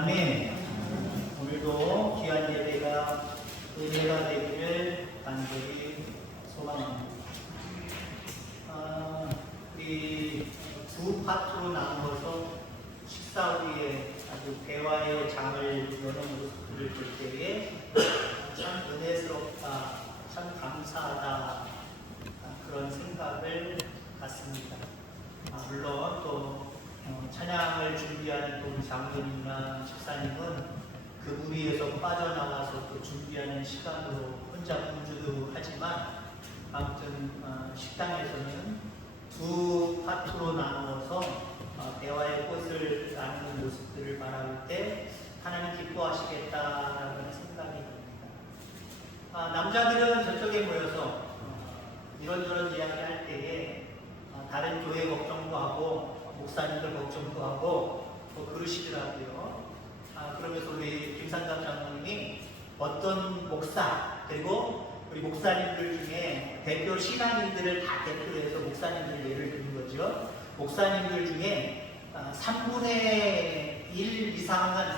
아멘. 오늘도 귀한 예배가 은혜가 되기를 간절히 소망합니다. 우리 두 파트로 나누어서 식사 후에 아주 대화의 장을 여는 모습들을 볼 때에 참 은혜스럽다, 참 감사하다 그런 생각을 갖습니다. 물론 또 찬양을 준비하는 우리 장로님이나 집사님은 그 무리에서 빠져나가서 또 준비하는 시간으로 혼자 공주도 하지만 아무튼 식당에서는 두 파트로 나누어서 대화의 꽃을 나누는 모습들을 바라볼 때 하나님 기뻐하시겠다라는 생각이 듭니다. 남자들은 저쪽에 모여서 이런저런 이야기할 때에 다른 교회 걱정도 하고 목사님들 걱정도 하고 그러시더라고요. 그러면서 우리 김상갑 장로님이 어떤 목사 그리고 우리 목사님들 중에 대표 신앙인들을 다 대표로 해서 목사님들 예를 드는 거죠. 목사님들 중에 3분의 1 이상은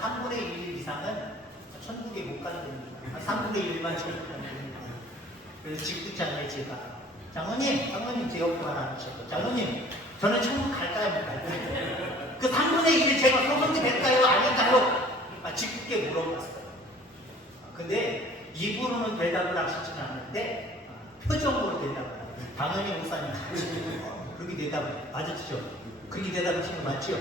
천국에 못 가는 겁니다. 3분의 1만 천국에 가는 겁니다. 그래서 직분장에 제가 장로님 제 옆에 하나 앉으셨고 장로님 저는 천국 갈까요 못 갈까요? 그 3분의 1을 제가 소송이 될까요 아닐까요? 직분께 물어봤어요. 근데 입으로는 대답을 하시진 않는데 표정으로 대답을 해요. 당연히 목사님 그렇게 대답을 맞으시죠? 그렇게 대답하시는 거 맞죠?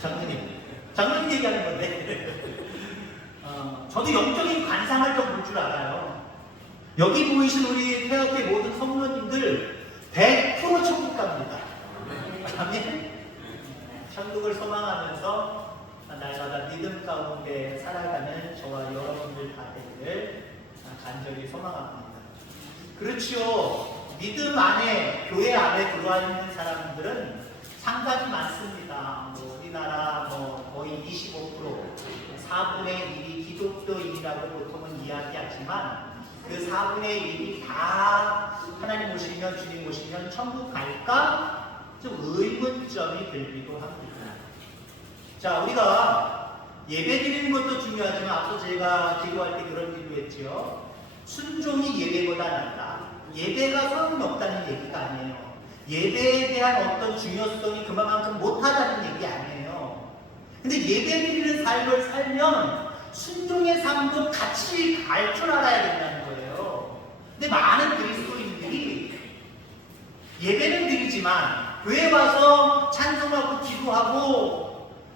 장로님 얘기하는 건데 저도 영적인 관상을 좀 볼 줄 알아요. 여기 보이신 우리 태학의 모든 성도님들 100% 천국 갑니다. 아멘. 천국을 소망하면서 날마다 믿음 가운데 살아가는 저와 여러분들 다 되기를 간절히 소망합니다. 그렇죠. 믿음 안에, 교회 안에 들어와 있는 사람들은 상당히 많습니다. 우리나라 거의 25%, 4분의 1이 기독교인이라고 보통은 이야기하지만 그 4분의 1이 다 하나님 오시면, 주님 오시면 천국 갈까? 좀 의문점이 들기도 합니다. 자, 우리가 예배 드리는 것도 중요하지만 앞서 제가 기도할 때 그런 기도 했죠. 순종이 예배보다 낫다. 예배가 소용이 없다는 얘기가 아니에요. 예배에 대한 어떤 중요성이 그만큼 못하다는 얘기 아니에요. 근데 예배 드리는 삶을 살면 순종의 삶도 같이 갈 줄 알아야 된다는 거예요. 근데 많은 그리스도인들이 예배는 드리지만 교회 와서 찬송하고 기도하고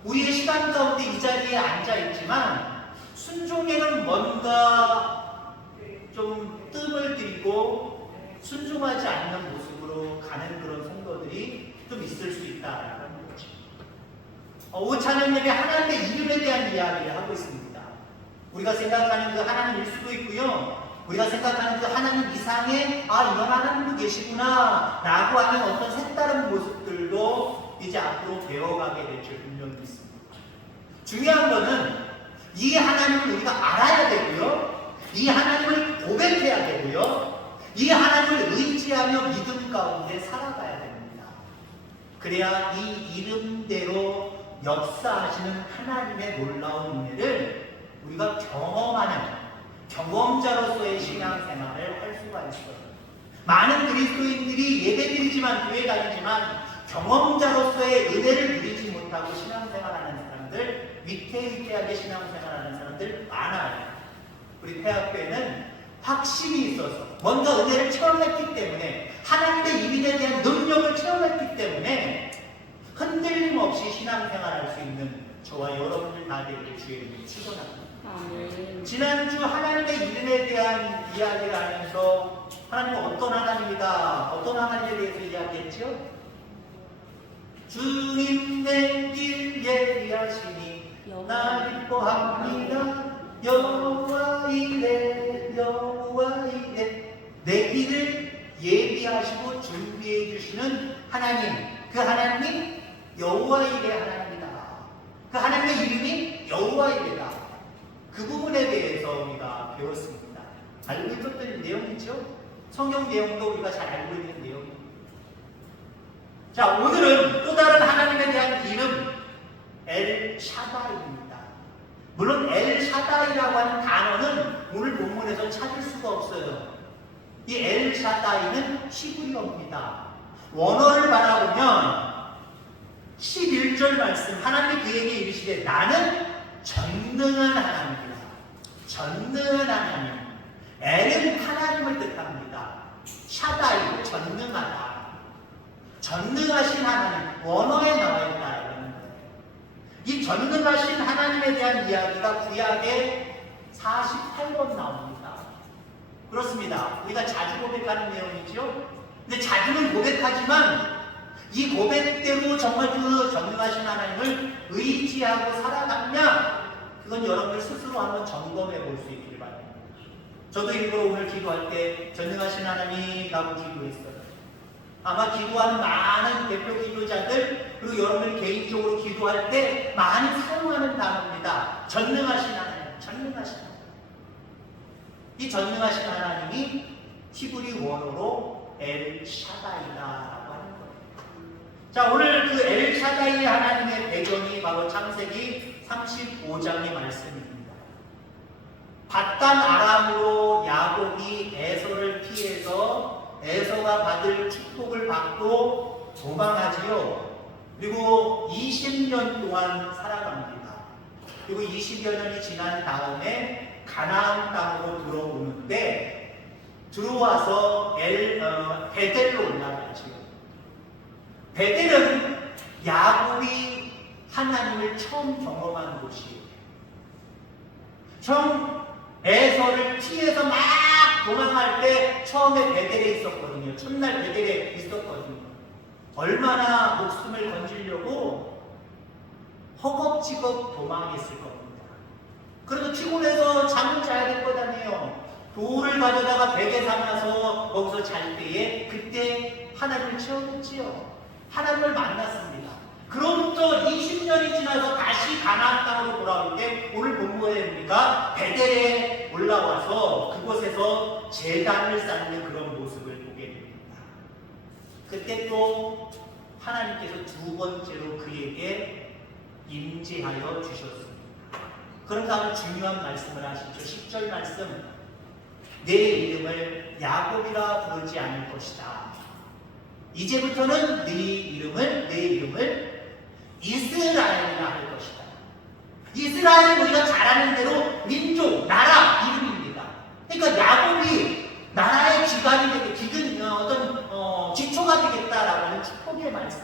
우리의 시간 가운데 이 자리에 앉아있지만 순종에는 뭔가 좀 뜸을 들이고 순종하지 않는 모습으로 가는 그런 성도들이 좀 있을 수 있다라는 거죠. 오후 찬양 예배 하나님의 이름에 대한 이야기를 하고 있습니다. 우리가 생각하는 그 하나님일 수도 있고요. 우리가 생각하는 그 하나님 이상의 이런 하나님도 계시구나 라고 하는 어떤 색다른 모습들도 이제 앞으로 배워가게 될 줄 분명히 있습니다. 중요한 거는 이 하나님을 우리가 알아야 되고요. 이 하나님을 고백해야 되고요. 이 하나님을 의지하며 믿음 가운데 살아가야 됩니다. 그래야 이 이름대로 역사하시는 하나님의 놀라운 은혜를 우리가 경험하는 경험자로서의 신앙생활을 할 수가 있어요. 많은 그리스도인들이 예배드리지만 교회 다니지만 경험자로서의 은혜를 누리지 못하고 신앙생활하는 사람들, 위태위태하게 신앙생활하는 사람들 많아요. 우리 폐학교에는 확신이 있어서 뭔가 은혜를 체험했기 때문에 하나님의 이민에 대한 능력을 체험했기 때문에 흔들림 없이 신앙생활할 수 있는 저와 여러분들 다 되기를 주의 이름으로 축원합니다. 지난주 하나님의 이름에 대한 이야기를 하면서 하나님은 어떤 하나님이다, 어떤 하나님에 대해서 이야기했죠? 주님 내 길 예비하시니 나 기뻐합니다. 여호와 이레 내 길을 예비하시고 준비해 주시는 하나님, 그 하나님이 여호와 이레 하나님이다. 그 하나님의 이름이 여호와 이레다. 그 부분에 대해서 우리가 배웠습니다. 알고 있었던 내용이죠? 성경 내용도 우리가 잘 알고 있는 내용입니다. 자, 오늘은 또 다른 하나님에 대한 이름 엘 샤다이입니다. 오늘 본문에서 찾을 수가 없어요. 이 엘샤다이는 히브리어입니다. 원어를 바라보면 11절 말씀, 하나님이 그에게 이르시되 나는 전능한 하나님이다. 전능한 하나님. 엘은 하나님을 뜻합니다. 샤다이, 전능하다. 전능하신 하나님, 원어에 나와 있다라는 거예요. 이 전능하신 하나님에 대한 이야기가 구약에 48번 나옵니다. 그렇습니다. 우리가 자주 고백하는 내용이죠. 근데 자주는 고백하지만 이 고백대로 정말 그 전능하신 하나님을 의지하고 살아갔냐? 그건 여러분들 스스로 한번 점검해 볼 수 있기를 바랍니다. 저도 일부러 오늘 기도할 때 전능하신 하나님이라고 기도했어요. 아마 기도하는 많은 대표 기도자들 그리고 여러분들 개인적으로 기도할 때 많이 사용하는 단어입니다. 전능하신 하나님, 전능하신 하나님. 이 전능하신 하나님이 히브리 원어로 엘샤다이다라고 하는 거예요. 자, 오늘 그 엘샤다이 하나님의 배경이 바로 창세기 35장의 말씀입니다. 바단 아람으로 야곱이 에서를 피해서 에서가 받을 축복을 받고 도망하지요. 그리고 20년 동안 살아갑니다. 그리고 20여 년이 지난 다음에 가나안 땅으로 들어오는데 들어와서 베델로 올라가지요. 베델은 야곱이 하나님을 처음 경험한 곳이에요. 처음 에서를 피해서 막 도망갈 때 처음에 베델에 있었거든요. 첫날 베델에 있었거든요. 얼마나 목숨을 건지려고 허겁지겁 도망했을 겁니다. 그래도 피곤해서 잠을 자야 될 것 아니에요. 돌을 가져다가 베개 삼아서 거기서 잘 때에 그때 하나님을 채워줬지요. 하나님을 만났습니다. 그로부터 20년이 지나서 다시 가나안 땅으로 돌아올 때 오늘 본문에 뭡니까? 베델에 올라와서 그곳에서 제단을 쌓는 그런 모습을 보게 됩니다. 그때 또 하나님께서 두 번째로 그에게 임재하여 주셨습니다. 그런 다음에 중요한 말씀을 하시죠. 10절 말씀. 내 이름을 야곱이라 부르지 않을 것이다. 이제부터는 내 이름을 이스라엘이라 할 것이다. 이스라엘은 우리가 잘 아는 대로 민족, 나라 이름입니다. 그러니까 야곱이 나라의 기관이 되게 어떤 기초가 되겠다라고 하는 축복의 말씀.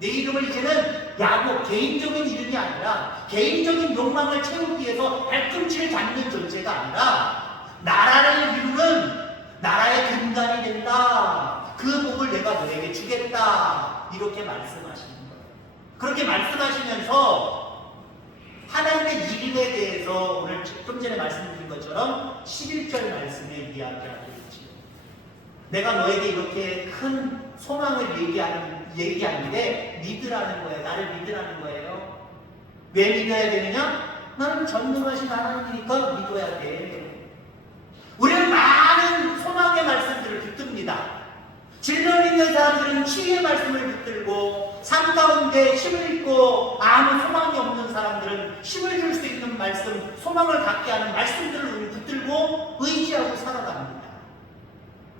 내 이름을 이제는 야곱, 개인적인 이름이 아니라 개인적인 욕망을 채우기 위해서 발꿈치를 잡는 존재가 아니라 나라를 이루는 나라의 근간이 된다. 그 복을 내가 너에게 주겠다. 이렇게 말씀하시는 거예요. 그렇게 말씀하시면서 하나님의 이름에 대해서 오늘 좀 전에 말씀드린 것처럼 11절 말씀에 이야기하고 있죠. 내가 너에게 이렇게 큰 소망을 얘기하는데 믿으라는 거예요. 나를 믿으라는 거예요. 왜 믿어야 되느냐? 나는 전능하신 하나님이니까 믿어야 돼. 우리는 많은 소망의 말씀들을 붙듭니다. 질병 있는 사람들은 치유의 말씀을 붙들고 삶 가운데 힘을 잃고 아무 소망이 없는 사람들은 힘을 줄 수 있는 말씀, 소망을 갖게 하는 말씀들을 우리 붙들고 의지하고 살아갑니다.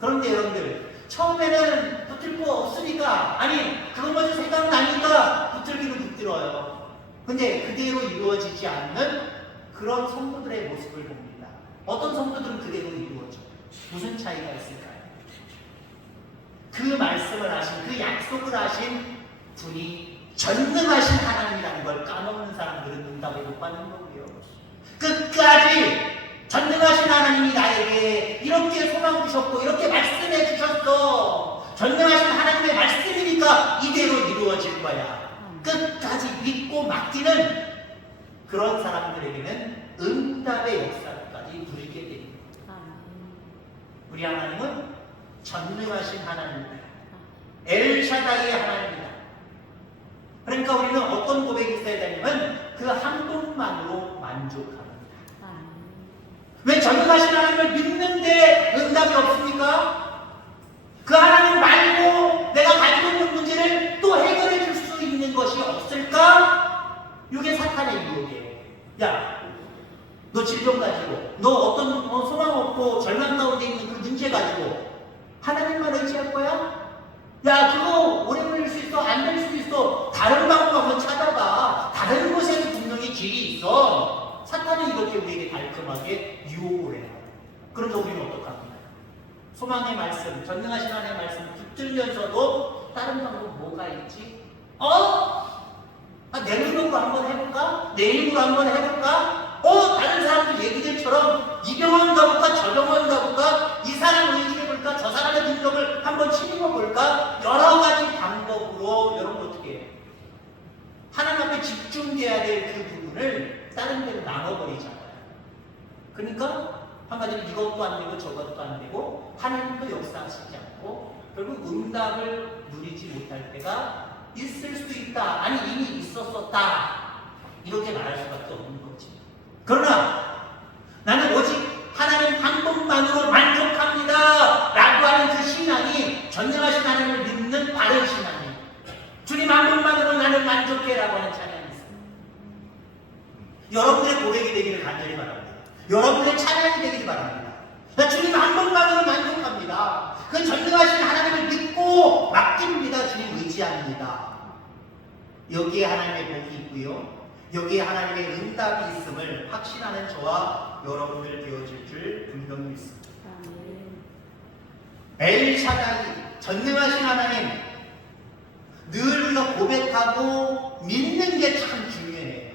그런데 여러분들 처음에는 붙들 거 없으니까 그거 먼저 생각나니까 붙들기는 붙들어요. 근데 그대로 이루어지지 않는 그런 성도들의 모습을 봅니다. 어떤 성도들은 그대로 이루어져요. 무슨 차이가 있을까요? 그 말씀을 하신, 그 약속을 하신 분이 전능하신 하나님이라는 걸 까먹는 사람들은 응답을 못 받는 거고요. 끝까지 전능하신 하나님이 나에게 이렇게 소망 주셨고 이렇게 말씀해 주셨어. 전능하신 하나님의 말씀이니까 이대로 이루어질 거야. 끝까지 믿고 맡기는 그런 사람들에게는 응답의 역사까지 누리게 됩니다. 우리 하나님은 전능하신 하나님입니다. 엘샤다이의 하나님입니다. 그러니까 우리는 어떤 고백이 있어야 되냐면 그 한 분만으로 만족합니다. 왜 전능하신 하나님을 믿는데 응답이 없습니까? 그 하나님 말고 내가 가지고 있는 문제를 또 해결해 줄 수 있는 것이 없을까? 이게 사탄의 유혹이에요. 야, 너 질병 가지고, 너 어떤 소망 없고 절망 가운데 있는 그 문제 가지고 하나님만 의지할 거야? 야, 그거 오래 걸릴 수 있어. 안 될 수도 있어. 다른 방법 한번 찾아봐. 다른 곳에도 분명히 길이 있어. 사탄이 이렇게 우리에게 달콤하게 유혹을 해요. 그런데 우리는 어떡합니까? 소망의 말씀, 전능하신 하나님의 말씀 붙들면서도 다른 방법 뭐가 있지? 내일로 한번 해볼까? 내일로 한번 해볼까? 다른 사람들 얘기들처럼 이 병원 가볼까? 저 병원 가볼까? 이 사람 의지해볼까? 저 사람의 능력을 한번 힘입어볼까? 여러 가지 방법으로 여러분 어떻게 해요? 하나님 앞에 집중돼야 될 그 부분을 다른 데로 나눠버리잖아요. 그러니까 한마디로 이것도 안 되고 저것도 안 되고 하나님도 역사하시지 않고 결국 응답을 누리지 못할 때가 있을 수 있다. 아니 이미 있었었다. 이렇게 말할 수밖에 없는 거지. 그러나 나는 오직 하나님 한 분만으로 만족합니다 라고 하는 그 신앙이 전능하신 하나님을 믿는 바른 신앙이에요. 주님 한 분만으로 나는 만족해 라고 하는 찬양이 있습니다. 여러분의 고백이 되기를 간절히 바랍니다. 여러분의 찬양이 되기를 바랍니다. 나 주님 한 분만으로 만족합니다. 그 전능하신 하나님을 믿고 맡깁니다. 주님 의지합니다. 여기에 하나님의 복이 있고요. 여기에 하나님의 응답이 있음을 확신하는 저와 여러분들 되어질 줄 분명히 믿습니다. 엘샤다이, 전능하신 하나님, 늘 우리가 고백하고 믿는 게 참 중요해요.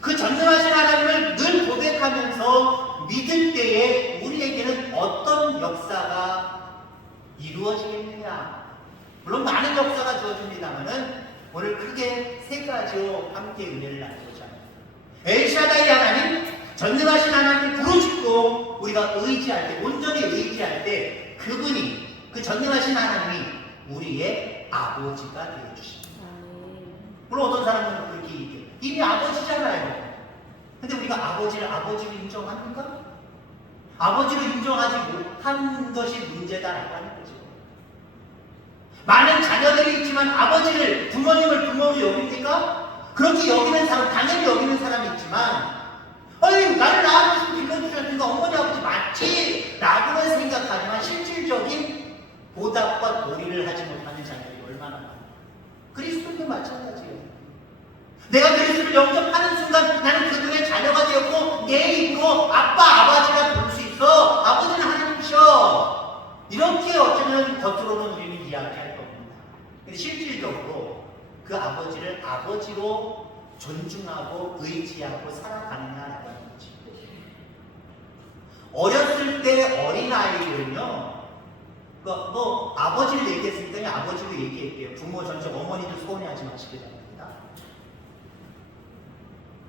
그 전능하신 하나님을 늘 고백하면서 믿을 때에 우리에게는 어떤 역사가 이루어지겠느냐. 물론 많은 역사가 주어집니다만은 오늘 크게 세 가지로 함께 은혜를 나누고자 합니다. 엘샤다이 하나님, 전능하신 하나님을 부르짖고 우리가 의지할 때, 온전히 의지할 때 그분이, 그 전능하신 하나님이 우리의 아버지가 되어주십니다. 물론 어떤 사람은 그렇게 얘기해요. 이미 아버지잖아요. 근데 우리가 아버지를 아버지로 인정합니까? 아버지로 인정하지 못한 것이 문제다라고 하는 거죠. 많은 자녀들이 있지만 아버지를, 부모님을 부모로 여깁니까? 그렇게 여기는 사람, 당연히 여기는 사람이 있지만 나를 낳아주시고 길러주셨으니까 어머니 아버지 맞지? 라고는 생각하지만 실질적인 보답과 도리를 하지 못하는 자녀들이 얼마나 많아요. 그리스도도 마찬가지예요. 내가 그리스도를 영접하는 순간 나는 그분의 자녀가 되었고 내 입으로 아빠, 아버지라 부를 수 있어. 아버지는 하나님이셔. 이렇게 어쩌면 겉으로는 우리는 이야기할 겁니다. 근데 실질적으로 그 아버지를 아버지로 존중하고 의지하고 살아가느냐라고 하는 거지. 어렸을 때 어린아이들은요, 뭐 아버지를 얘기했을 때 아버지로 얘기할게요. 부모 전적 어머니들 소원해하지 마시기 바랍니다.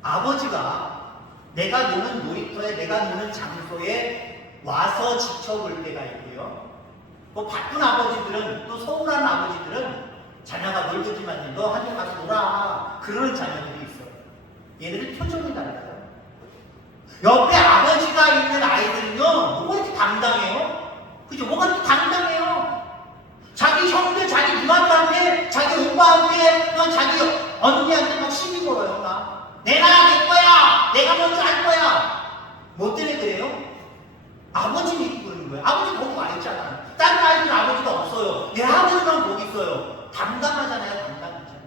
아버지가 내가 노는 놀이터에, 내가 노는 장소에 와서 지켜볼 때가 있고요. 뭐 바쁜 아버지들은, 또 서운한 아버지들은 자녀가 놀더지만 너 한테 가서 놀아, 그러는 자녀들이 있어요. 얘네들 표정이 달라요. 옆에 아버지가 있는 아이들은요, 뭐가 이렇게 당당해요? 그죠? 뭐가 이렇게 당당해요? 자기 형들, 자기 누나들한테, 자기 오빠한테, 자기 언니한테 막 시비 걸어요. 내가 내 거야! 내가 먼저 할 거야! 뭐 때문에 그래요? 아버지 믿고 그러는 거예요. 아버지 거기 와 있잖아. 다른 아이들은 아버지가 없어요. 내 아버지만 거기 있어요. 당당하잖아요. 당당하잖아요.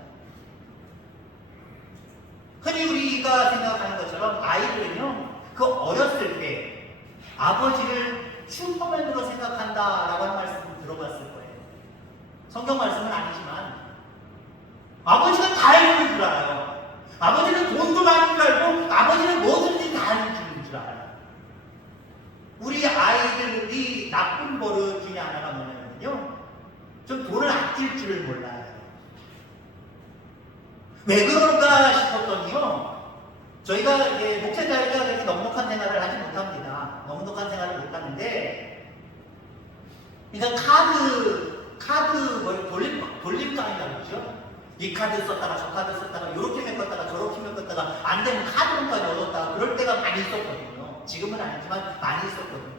흔히 우리가 생각하는 것처럼 아이들은요, 그 어렸을 때 아버지를 슈퍼맨으로 생각한다라고 하는 말씀을 들어봤을 거예요. 성경 말씀은 아니지만 아버지가 다 해주는 줄 알아요. 아버지는 돈도 많은 줄 알고 아버지는 뭐든지 다 하는 줄 알아요. 우리 아이들이 나쁜 버릇 중에 하나가 뭐냐면요, 좀 돈을 아낄 줄을 몰라요. 왜 그럴까 싶었더니요, 저희가 목회자리가 그렇게 넉넉한 생활을 하지 못합니다. 넉넉한 생활을 못하는데, 그러니까 돌림감이라고 그러죠. 이 카드 썼다가 저 카드 썼다가 요렇게 메꿨다가 저렇게 메꿨다가 안 되면 카드론까지 얻었다가 그럴 때가 많이 있었거든요. 지금은 아니지만 많이 있었거든요.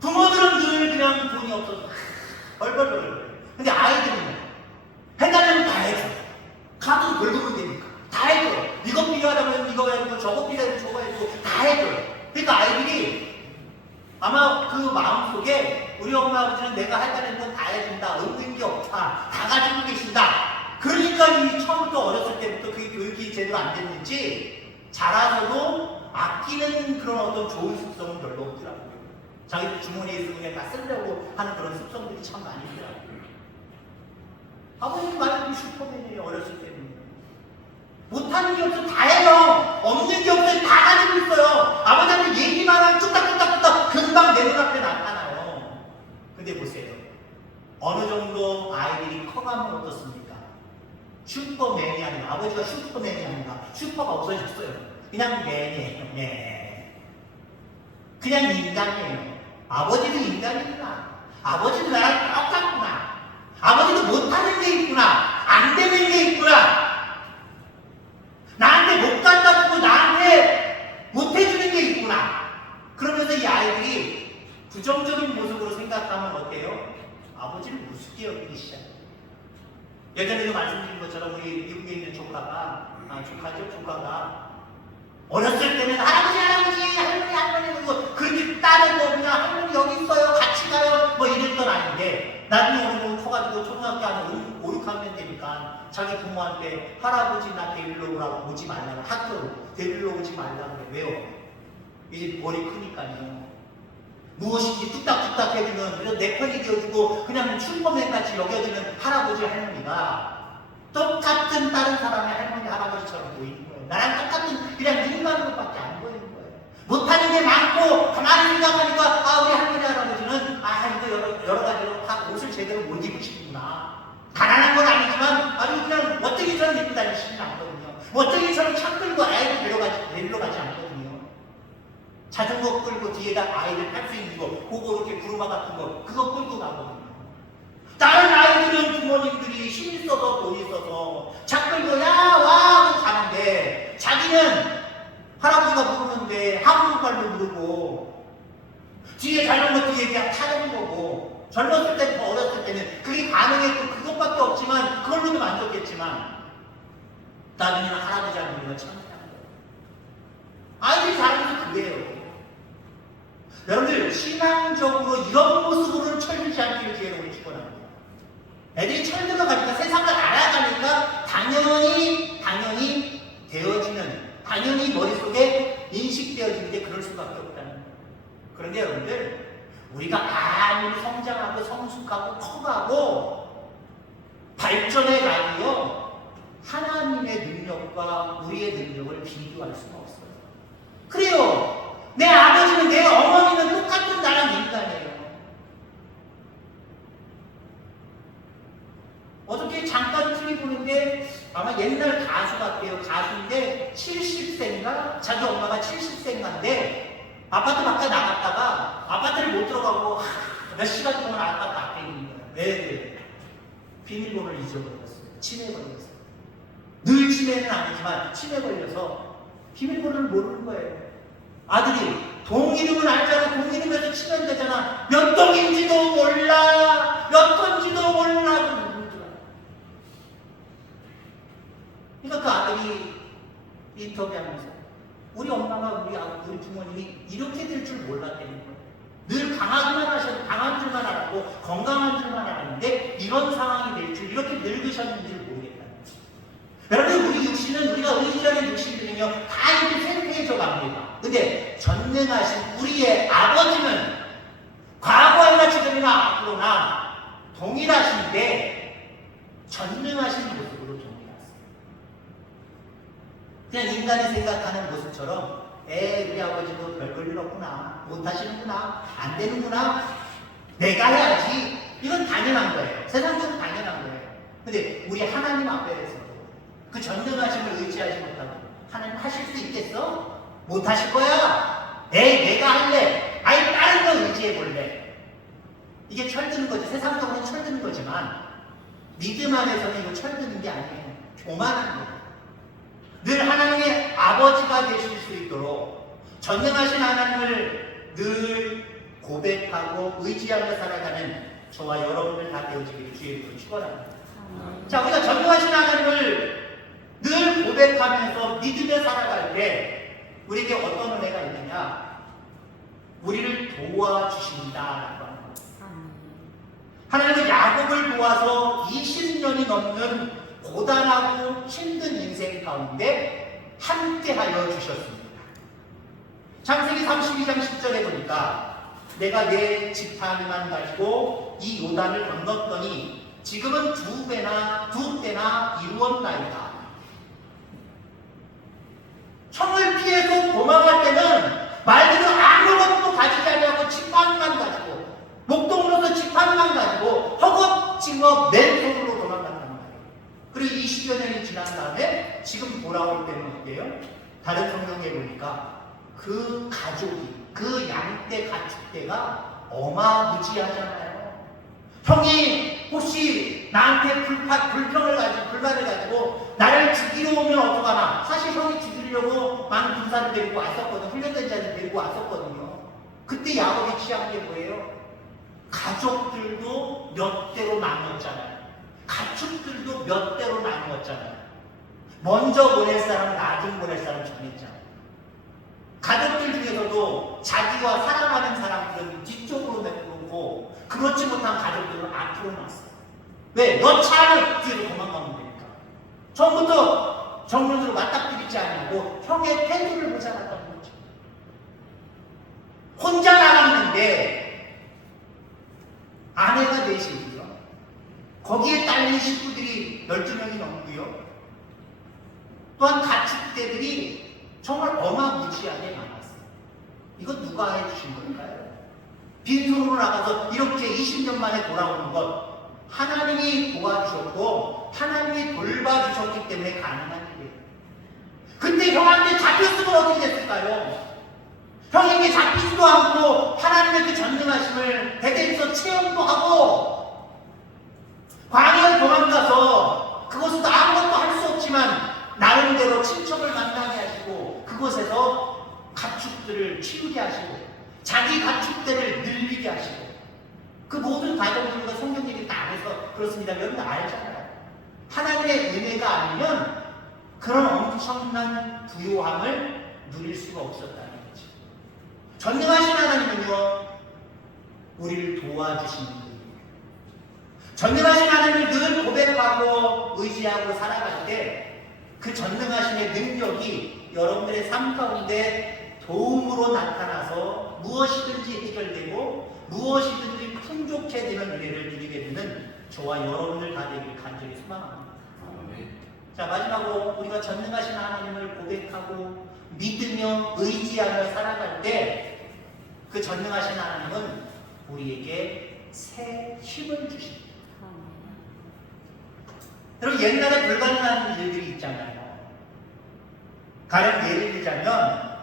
부모들은 늘 그냥 돈이 없어서 벌벌벌. 근데 아이들은 해달라면 다 해줘. 카드 벌금은 되니까 다 해줘. 이거 필요하다면 이거 해주고 저거 필요하다면 그러니까 아이들이 아마 그 마음속에 우리 엄마 아버지는 내가 하자는 건 다 해준다. 없는 게 없다. 다 가지고 계신다. 그러니까 이 처음부터 어렸을 때부터 그 교육이 제대로 안 됐는지 자라서도 아끼는 그런 어떤 좋은 습성은 별로 없더라고요. 자기 주머니에 있으면 그냥 다 쓰려고 하는 그런 습성들이 참 많이 있더라고요. 아버님 말하는 슈퍼맨이에요. 어렸을 때는. 못하는 게 없어 다 해요. 없는 게 없어요. 다 가지고 있어요. 아버지한테 얘기만 하면 뚝딱뚝딱뚝딱 금방 내 눈앞에 나타나요. 근데 보세요. 어느 정도 아이들이 커가면 어떻습니까? 슈퍼맨이 아니라 아버지가 슈퍼맨이 아니라 슈퍼가 없어졌어요. 그냥 맨이에요. 네. 그냥 인간이에요. 아버지도 인간이구나. 아버지도 나랑 똑같구나. 아버지도 못하는 게 있구나. 안 되는 게 있구나. 나한테 못 간다고 나한테 못 해주는 게 있구나. 그러면서 이 아이들이 부정적인 모습으로 생각하면 어때요? 아버지를 우습게 여기기 시작해요. 예전에도 말씀드린 것처럼 우리 미국에 있는 조카가 어렸을 때는 할아버지 할머니 그리고 그렇게 따르고 그냥 할머니 여기 있어요 같이 가요 뭐 이랬던 아이인데 나중에 어느 정도 커가지고 초등학교 한 5, 6학년 되니까 자기 부모한테 할아버지 나 데리러 오라고 오지 말라고 학교로 데리러 오지 말라고 그래. 왜요? 이제 머리 크니까요. 무엇인지 뚝딱뚝딱 해주는 그래서 내 편이 되어주고 그냥 슈퍼맨같이 여겨지는 할아버지 할머니가 똑같은 다른 사람의 할머니 할아버지처럼 보이는 거예요. 나랑 똑같은 그냥 인간으로밖에 안 보이는 거예요. 못하는 게 많고 가만히 생각하니까 아 우리 할머니 할아버지는 이거 여러 가지로 다 옷을 제대로 못 입으시구나. 가난한 건 아니지만 아주 그냥 멋쟁이처럼 입고 다니시진 않거든요. 멋쟁이처럼 차 끌고 아이를 데리러 가지 않거든요. 자전거 끌고 뒤에다 아이들 탈 수 있는 거 그거 이렇게 구르마 같은 거 그거 끌고 가거든요. 다른 아이들은 부모님들이 힘 있어서 돈 있어서 차 끌고 야와 하고 가는데 자기는 할아버지가 부르는데 한국말로 부르고 뒤에 자전거 뒤에 그냥 타는 거고 젊었을 때 더 어렸을 때는 그게 가능했고 그것밖에 없지만 그걸로도 만족했지만 나중에는 할아버지 할머니가 참여하는 거예요. 아이들이 잘하면서 그래요. 여러분들 신앙적으로 이런 모습으로는 철들지 않기를 주의를 축원합니다. 애들이 철들어 가니까 세상을 알아가니까 당연히 되어지는 당연히 머릿속에 인식되어지는데 그럴 수밖에 없다는 거예요. 그런데 여러분들 우리가 아무리 성장하고 성숙하고 커가고 발전해 가도요 하나님의 능력과 우리의 능력을 비교할 수가 없어요. 그래요. 내 아버지는 내 어머니는 똑같은 나랑 인간이에요. 어저께 잠깐 TV 보는데 아마 옛날 가수 같아요. 가수인데 70세인가? 자기 엄마가 70세인가인데 아파트 밖에 나갔다가 아파트를 못 들어가고 몇 시간 동안 아파트 앞에 있는 거예요. 왜? 비밀번호를 잊어버렸어요. 치매 걸렸어요. 늘 치매는 아니지만 치매 걸려서 비밀번호를 모르는 거예요. 아들이 동 이름은 알잖아. 동 이름에서 치면 되잖아. 몇 동인지도 몰라. 몇 건지도 몰라. 그러니까 그 아들이 인터뷰하면서 우리 엄마가 우리 부모님이 이렇게 될 줄 몰랐다는 거예요. 늘 강한 줄만 알았고 건강한 줄만 알았는데 이런 상황이 될 줄 이렇게 늙으셨는 줄 모르겠다는 거예요. 여러분 우리 육신은 우리가 의지하는 육신들은요 다 이렇게 쇠퇴해져 갑니다. 근데 전능하신 우리의 아버지는 과거나 지금이나 앞으로나 동일하신데 전능하신 모습으로 동일하세요. 그냥 인간이 생각하는 모습처럼 우리 아버지도 별볼일 없구나 못하시는구나 안 되는구나 내가 해야지 이건 당연한 거예요. 세상적으로 당연한 거예요. 근데 우리 하나님 앞에서도 그 전능하심을 의지하지 못하고 하나님 하실 수 있겠어? 못 하실 거야? 내가 할래. 다른 거 의지해 볼래. 이게 철드는 거지. 세상적으로는 철드는 거지만 믿음 안에서는 이거 철드는 게 아니에요. 교만한 거예요. 늘 하나님의 아버지가 되실 수 있도록 전능하신 하나님을 늘 고백하고 의지하며 살아가는 저와 여러분들 다 되어지기를 주의 이름으로 축원합니다. 자, 우리가 전능하신 하나님을 늘 고백하면서 믿으며 살아갈 때 우리에게 어떤 은혜가 있느냐? 우리를 도와주신다라고 하는 거예요. 하나님은 야곱을 도와서 20년이 넘는 고단하고 힘든 인생 가운데 함께하여 주셨습니다. 창세기 32장 10절에 보니까 내가 내 지팡이만 가지고 이 요단을 건넜더니 지금은 두 때나 이루었나이다. 형을 피해서 도망갈 때는 말 그대로 아무것도 가지지 않냐고 지팡이만 가지고 목동으로서 지팡이만 가지고 허겁지겁 맨손으로 도망간단 말이에요. 그리고 20여 년이 지난 다음에 지금 돌아올 때는 어때요? 다른 성경에 보니까 그 가족이 그 양떼 가축대가 어마무지하잖아요. 형이 혹시 나한테 불평을 가지고 불만을 가지고 나를 죽이러 오면 어떡하나. 사실 형이 죽이려고 많은 군사를 데리고 왔었거든요. 훈련된 자를 데리고 왔었거든요. 그때 야곱이 취한 게 뭐예요? 가족들도 몇 대로 나누었잖아요. 가축들도 몇 대로 나누었잖아요. 먼저 보낼 사람, 나중 보낼 사람 정했잖아요. 가족들 중에서도 자기와 사랑하는 사람들은 뒤쪽으로 내놓고 그렇지 못한 가족들은 앞으로 놨어요. 왜? 너 차를 뒤로 도망가면 되니까. 처음부터 정면으로 맞닥뜨리지 않고 형의 태도를 보자라는 거죠. 혼자 나갔는데 아내가 넷이고요. 거기에 딸린 식구들이 12명이 넘고요. 또한 가축대들이 정말 어마무지하게 많았어요. 이거 누가 해주신 걸까요? 빈손으로 나가서 이렇게 20년 만에 돌아오는 것 하나님이 도와주셨고 하나님이 돌봐주셨기 때문에 가능한 일이에요. 근데 형한테 잡혔으면 어떻게 됐을까요? 형에게 잡히지도 않고 하나님의 그 전능하심을 베델에서 체험도 하고 광야에 도망가서 그곳에서 아무것도 할 수 없지만 나름대로 친척을 만나게 하시고 그곳에서 가축들을 키우게 하시고 자기 가축들을 늘리게 하시고 그 모든 과정들과 성경 얘기 다 안 해서 그렇습니다. 여러분 알잖아요. 하나님의 은혜가 아니면 그런 엄청난 부요함을 누릴 수가 없었다는 거지. 전능하신 하나님은요 우리를 도와주시는 분이에요. 전능하신 하나님을 늘 고백하고 의지하고 살아갈 때 그 전능하심의 능력이 여러분들의 삶 가운데 도움으로 나타나서 무엇이든지 해결되고 무엇이든지 풍족해 되는 은혜를 누리게 되는 저와 여러분들 다 되길 간절히 소망합니다. 자, 마지막으로 우리가 전능하신 하나님을 고백하고 믿으며 의지하며 살아갈 때 그 전능하신 하나님은 우리에게 새 힘을 주십니다. 여러분 옛날에 불가능한 일들이 있잖아요. 가령 예를 들자면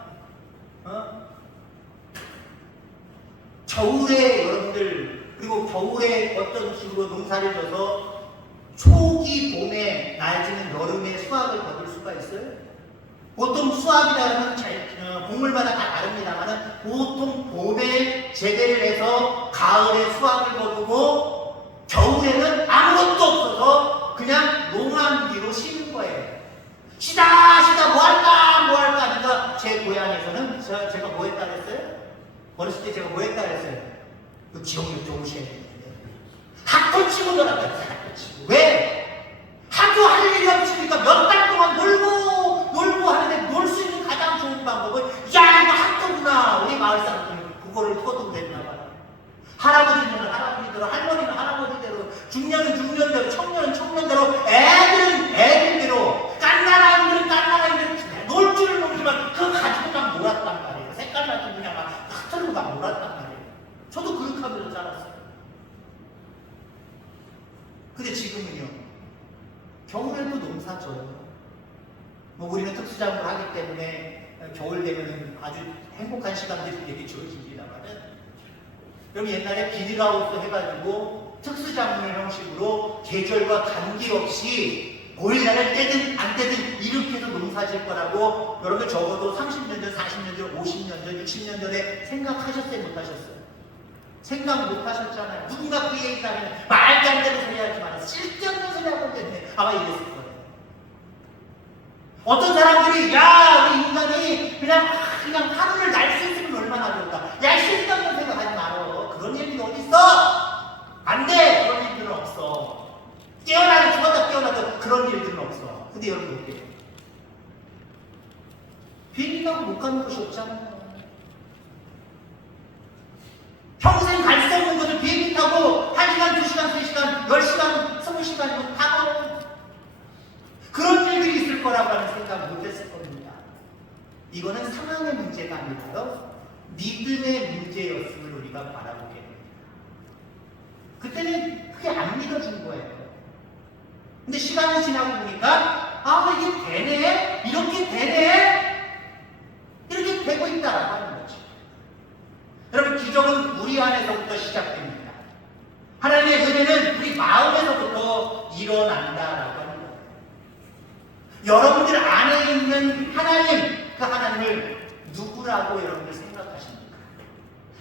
겨울에 여러분들 그리고 겨울에 어떤 식으로 농사를 져서 초기 봄에 날지는 여름에 수확을 거둘 수가 있어요? 보통 수확이라는 곡물마다 다 다릅니다만 보통 봄에 재배를 해서 가을에 수확을 거두고 겨울에는 아무것도 없어서 그냥 농한기로 쉬는 거예요. 쉬다 뭐 할까 하니까 제 고향에서는 제가 뭐 했다 그랬어요? 어렸을 때 제가 뭐 했다 그랬어요? 그 기억력 좋으셔야 되는데 학교 치고 놀았다 그랬어요. 학교 치고. 왜? 학교 할 일이 없으니까 몇 달 동안 놀고 하는데 놀 수 있는 가장 좋은 방법은 야 이거 학교구나. 우리 마을 사람들은 그거를 토득 냈나 봐요. 할아버지는 할아버지대로 할머니는 할아버지대로 중년은 중년대로 청년은 청년대로 애들은 애들대로 깐나라이들은 깐나라이대로 놀 줄은 모르지만 그거 가지고 막 놀았단 말이에요. 색깔 나도 그냥 막 흩어지고 막 놀았단 말이에요. 저도 그렇게 하면서 살았어요. 근데 지금은요 겨울에도 농사 져요. 뭐 우리는 특수작업을 하기 때문에 겨울 되면 아주 행복한 시간들이 되게 주어집니다만은 여러분 옛날에 비닐하우스 해가지고 특수작물 형식으로 계절과 관계없이 보일날을 떼든 안 떼든 이렇게 해서 농사질 거라고 여러분 적어도 30년 전, 40년 전, 50년 전, 60년 전에 생각하셨어요? 못하셨어요? 생각 못하셨잖아요. 누군가 그 얘기를 하면 말도 안 되는 소리 하지 마라. 쓸데없는 소리 하고 있는데 아마 이랬을 거예요. 어떤 사람들이 야 우리 인간이 그냥 하늘을 날 수 있으면 얼마나 좋을까. 야 비행기 타고 못 가는 곳이 없잖아요. 평생 갈 수 없는 곳을 비행기 타고 1시간, 2시간, 3시간, 10시간, 20시간이고 다 가요. 그런 일들이 있을 거라고 하는 생각 못 했을 겁니다. 이거는 상황의 문제가 아니라요, 믿음의 문제였음을 우리가 바라보게 됩니다. 그때는 그게 안 믿어진 거예요. 근데 시간이 지나고 보니까 이게 되네? 이렇게 되네? 이렇게 되고 있다라고 하는 거죠. 여러분, 기적은 우리 안에서부터 시작됩니다. 하나님의 은혜는 우리 마음에서부터 일어난다라고 하는 거예요. 여러분들 안에 있는 하나님, 그 하나님을 누구라고 여러분들 생각하십니까?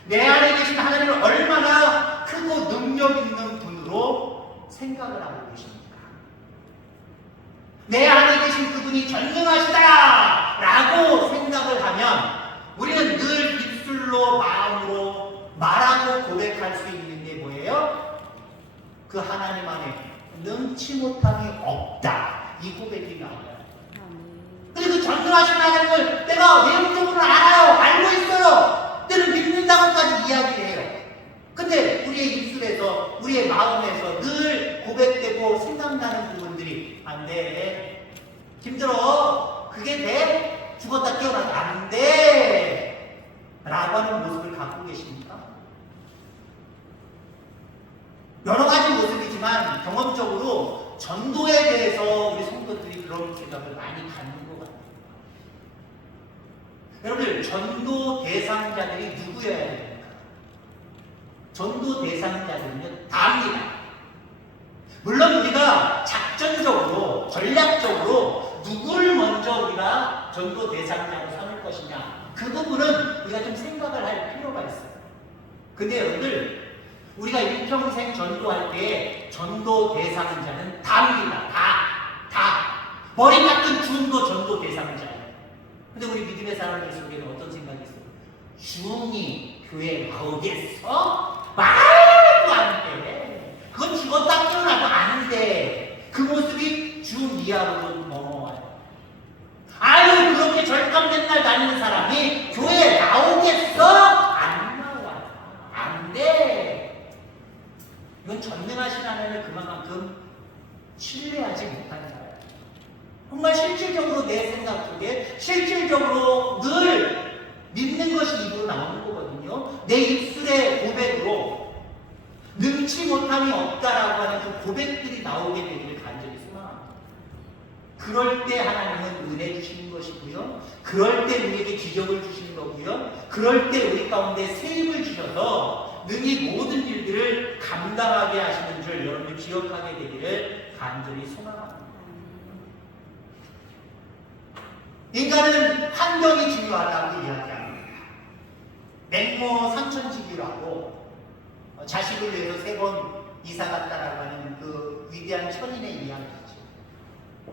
내 안에 계신 하나님을 얼마나 크고 능력 있는 분으로 생각을 하고 계십니까? 내 안에 계신 그분이 전능하시다 라고 생각을 하면 우리는 늘 입술로 마음으로 말하고 고백할 수 있는 게 뭐예요? 그 하나님 안에 능치 못함이 없다, 이 고백이 나와요. 근데 그 전능하신 하나님을 내가 외형적으로 알아요, 알고 있어요, 때는 믿는다고까지 이야기해요. 근데 우리의 입술에서, 우리의 마음에서 늘 고백되고 생각나는 부분들이 안 돼, 힘들어, 그게 돼, 죽었다 깨어나도 안 돼 라고 하는 모습을 갖고 계십니까? 여러 가지 모습이지만 경험적으로 전도에 대해서 우리 성도들이 그런 생각을 많이 갖는 것 같아요. 여러분들, 전도 대상자들이 누구여야 됩니까? 전도 대상자들은요, 다입니다. 물론 우리가 작전적으로, 전략적으로 누구를 먼저 우리가 전도 대상자로 삼을 것이냐, 그 부분은 우리가 좀 생각을 할 필요가 있어요. 근데 여러분들, 우리가 일평생 전도할 때 전도 대상자는 다입니다. 다. 머리 깎은 중도 전도 대상자예요. 근데 우리 믿음의 사람들 속에는 어떤 생각이 있어요? 중이 교회 나오겠어? 말도 안 돼. 그건 죽었다 깨어나도 안 돼. 그 모습이 중 이하로 좀 넘어와요. 아유, 그렇게 절감 맨날 다니는 사람이 교회에 나오겠어? 안 나와요. 안 돼. 이건 전능하신 하나님을 그만큼 신뢰하지 못하는 거예요. 정말 실질적으로 내 생각 속에 실질적으로 늘 믿는 것이 입으로 나오는 거거든요. 내 입술의 고백으로 능치 못함이 없다라고 하는 그 고백들이 나오게 되기를 간절히 소망합니다. 그럴 때 하나님은 은혜 주시는 것이고요, 그럴 때 우리에게 기적을 주시는 거고요, 그럴 때 우리 가운데 세임을 주셔서 능히 모든 일들을 감당하게 하시는 줄 여러분들 기억하게 되기를 간절히 소망합니다. 인간은 환경이 중요하다고 이야기합니다. 맹모 삼천지기라고 자식을 위해서 3번 이사 갔다라고 하는 그 위대한 천인의 이야기죠.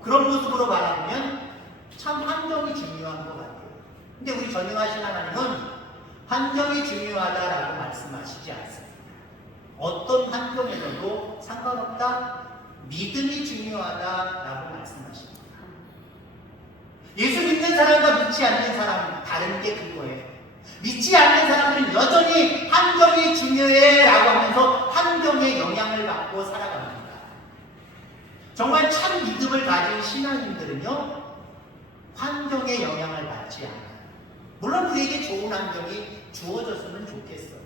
그런 모습으로 말하면 참 환경이 중요한 것 같아요. 근데 우리 전능하신 하나님은 환경이 중요하다라고 말씀하시지 않습니다. 어떤 환경에서도 상관없다, 믿음이 중요하다라고 말씀하십니다. 예수 믿는 사람과 믿지 않는 사람, 다른 게 그거예요. 믿지 않는 사람들은 여전히 환경이 중요해 라고 하면서 환경에 영향을 받고 살아갑니다. 정말 참 믿음을 가진 신앙인들은요, 환경에 영향을 받지 않아요. 물론 우리에게 좋은 환경이 주어졌으면 좋겠어요.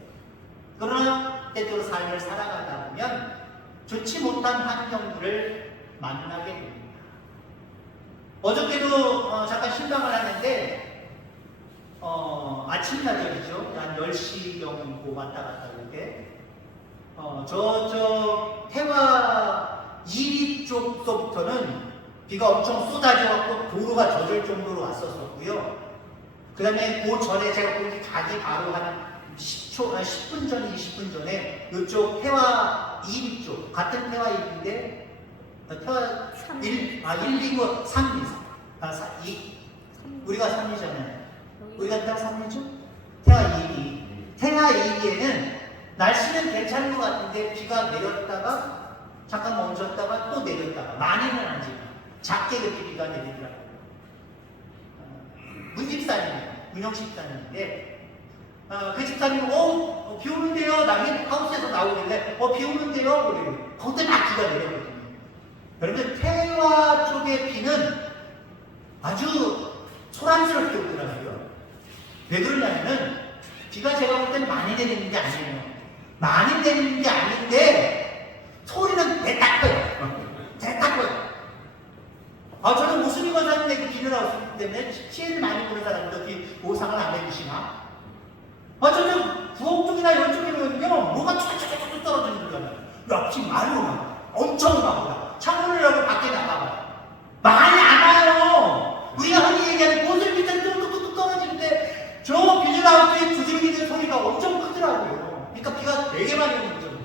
그러나 때때로 삶을 살아가다 보면 좋지 못한 환경들을 만나게 됩니다. 어저께도 잠깐 신방을 하는데 아침 나절이죠. 한 10시경이고 왔다 갔다 할 때 저쪽 태화 이리 쪽서부터는 비가 엄청 쏟아져갖고 도로가 젖을 정도로 왔었고요. 그 다음에 그 전에 제가 거기 가기 바로 한 10분 전, 20분 전에 이쪽 태화 이리 쪽, 같은 태화 이리인데 태화 1, 2고 3리, 2. 우리가 3리잖아요. 우리가 태화 3리죠? 태화 2리. 태화 2리에는 날씨는 괜찮은 것 같은데 비가 내렸다가 잠깐 멈췄다가 또 내렸다가, 많이는 아니지만 작게 그렇게 비가 내리더라고요. 문집 집사님이에요. 은영 집사님인데 그 집사님이 비 오는데요. 남이 하우스에서 나오길래 비 오는데요. 그래요. 거기에 막 비가 내렸거든요. 여러분들 태화 쪽의 비는 아주 소란스럽게 오더라고요. 왜 그러냐면은 비가 제가 볼 때는 많이 내리는 게 아니에요. 많이 내리는 게 아닌데 소리는 대딱 커요. 대딱 커요. 저는 무슬림 권사님에게 비를 나왔기 때문에 피해를 많이 보는 사람들 비 보상을 안 해주시나? 저는 부엌 쪽이나 이런 쪽이면요 뭐가 쫙쫙쫙 떨어지는 거잖아요. 옆집 많이 오나 엄청 나오다. 창문을 열고 밖에 나가봐요. 많이 안 와요. 우리가 흔히 얘기하는 모슬 밑에 뚝뚝뚝 떨어지는데 저 비닐하우스에 두들기는 소리가 엄청 크더라고요. 그러니까 비가 되게 많이 오는 거죠.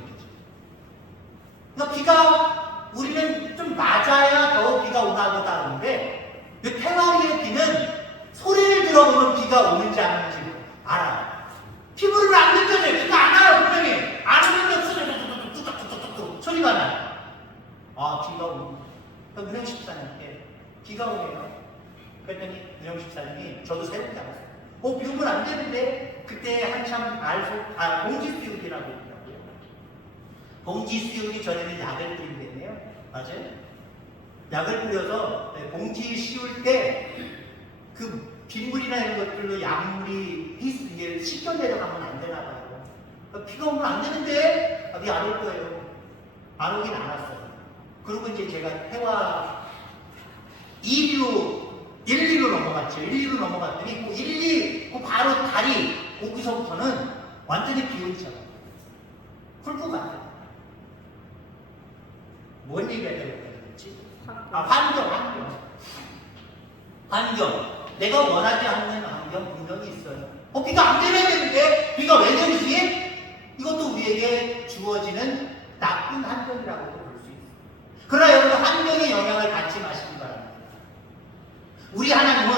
그러니까 비가 우리는 좀 맞아야 더 비가 오나 보다 하는데 태화리의 비는 소리를 들어보면 비가 오는지 안 오는지 알아요. 피부를 안 느껴져요. 비가 안 와요. 분명히 안 오는 게 없어요. 뚝뚝뚝뚝뚝 소리가 나요. 비가 오는 그러니까 은영 집사님께 비가 오네요. 그랬더니 은영 집사님이 저도 새롭게 알았어요. 비 오면 안 되는데 그때 한참 봉지수육이라고 있더라고요. 봉지수육이 전에는 약을 뿌린다네요. 맞아요? 약을 뿌려서 봉지 씌울 때 그 빗물이나 이런 것들로 약물이 이게 씻겨 내려가면 안 되나 봐요. 그러니까 비가 오면 안 되는데 비 안 올 거예요. 안 오긴 안 왔어요. 그리고 이제 제가 태화 1로 넘어갔죠. 1로 넘어갔더니 그 1, 2, 그 바로 다리 거기서부터는 완전히 비오잖아요. 훑고 가요. 뭔 얘기가 되겠지? 환경. 내가 원하지 않는 환경 분명히 있어요. 비가 안 내리는데 비가 왜 내리지? 이것도 우리에게 주어지는 나쁜 환경이라고도 볼 수 있어요. 그러나 여러분 환경의 영향을 받지 마시기 바랍니다. 우리 하나님은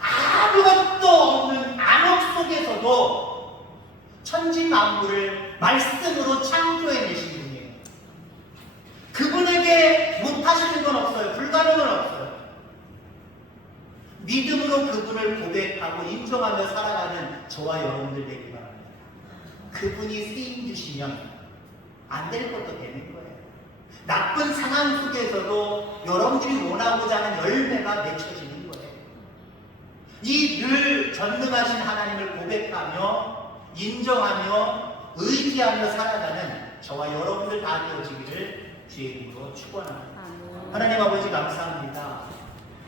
아무것도 없는 암흑 속에서도 천지만물을 말씀으로 창조해내신 분이에요. 그분에게 못하시는 건 없어요. 불가능은 없어요. 믿음으로 그분을 고백하고 인정하며 살아가는 저와 여러분들 되기 바랍니다. 그분이 쓰임 주시면 안 될 것도 되는 거예요. 나쁜 상황 속에서도 여러분들이 원하고자 하는 열매가 맺혀지는 거예요. 이 늘 전능하신 하나님을 고백하며 인정하며 의지하며 살아가는 저와 여러분들 다 되어지기를 주의 이름으로 축원합니다. 하나님 아버지 감사합니다.